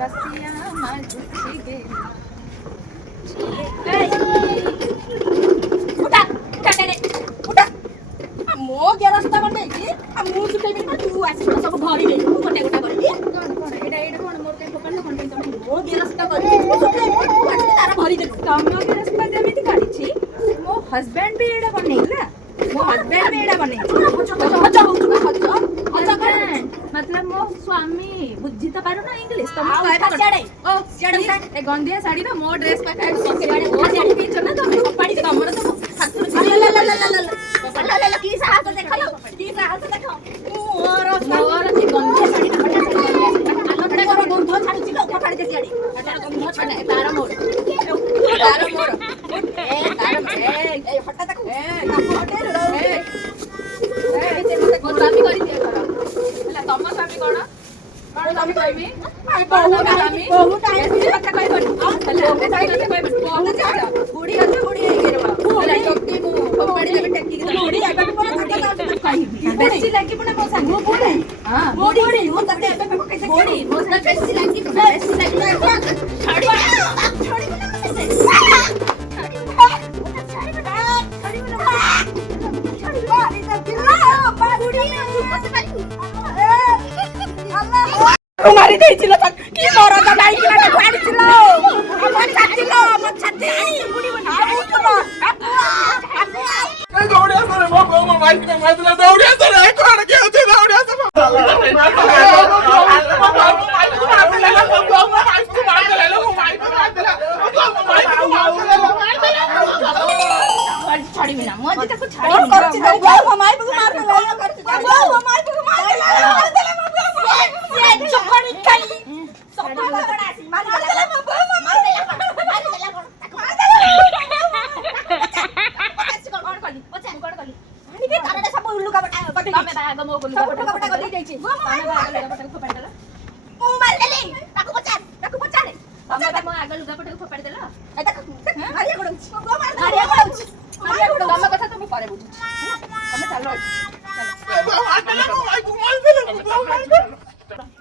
रसिया माजुची गेला उठा उठा तेरे उठा मो के रास्ता बने की मु सुटेबी ना तू आसी सब भरी दे मु गोटे गोटा करबी कोन एडा कोन मोर के पकड़ न कंटेंट मो के रास्ता कर मु सुटेबी तू आसी तारा भरी दे तमो के रास्ता जेमिति काढिछि मो हस्बैंड भी एडा बनेइला मो हस्बैंड भी एडा बने अच्छा मतलब मो स्वामी बुझी तो पारो ना इंग्लिश तो मो कहबा छाड़े ओ छाड़े ए गंदिया साड़ी ना मो ड्रेस पे काट सके बाड़े ओ साड़ी पीछ ना तो कपाड़ी कमर तो हाथ की साहस देखो की साहस देखो मोर से गंदिया साड़ी ना फटा को गंध छाड़ी लो कपाड़ी दे साड़ी गंध छाड़े तार मोर ए फटा तक ए हटे रो ए से मते को स्वामी करी दिया करो ହେଲା ତମ ସ୍ୱାମୀ କଣ ସ୍ୱାମୀ କହିବି ବହୁତ ଟାଇମ୍ କଥା କହିବନି ହେଲା ଆମେ ସାଇ କଥା କହିବନି ବହୁତ ଚାଚା ବୁଢୀ ଅଛି ବୁଢୀ ହେଇକି ରୁହ ହେଲା ଚୋଟି ମୁଁ କପାଡ଼ି ଦେବି ଟେକିକି ବୁଢୀ ଏବେ ବି ମୋର କଥା କହିବି ବେଶୀ ଲାଗିବ ନା ମୋ ସାଙ୍ଗ ବୁଢୀ ହଁ ବୁଢୀ ମୁଁ ତତେ ଏବେ ପକେଇ ଦେବି ବୁଢୀ ମୋ ସାଙ୍ଗ ବେଶୀ ଲାଗିବ ଛାଡି मारी देइছিল की मरद नाही की ना फाडीছিল अपन छातीलो अपन छाती बुडी बनी ए दौड़िया सरे मो माइक में मारला दौड़िया सरे कोन के होते दौड़िया सरे छाड़ी बिना मजे तक छाड़ी करछि वो माइक को मार देला करछि वो माइक को मार देला चपड़ी खाई सपना बड़ासी मार देला मार देला कोन कली पछा कोन कली पानी के कारणे सब लुका बटा कटि तमे भाग मो लुका बटा कटि जाईछि तमे भाग लुका बटा फोपाडी देला ओ मार देली ताको पछा रे तमे मो आग लुका बटा फोपाडी देला ए ताको मारिया गडौछि गो मारिया गडौछि तमे कथा तो मु पारे बुझु तमे चलो चलो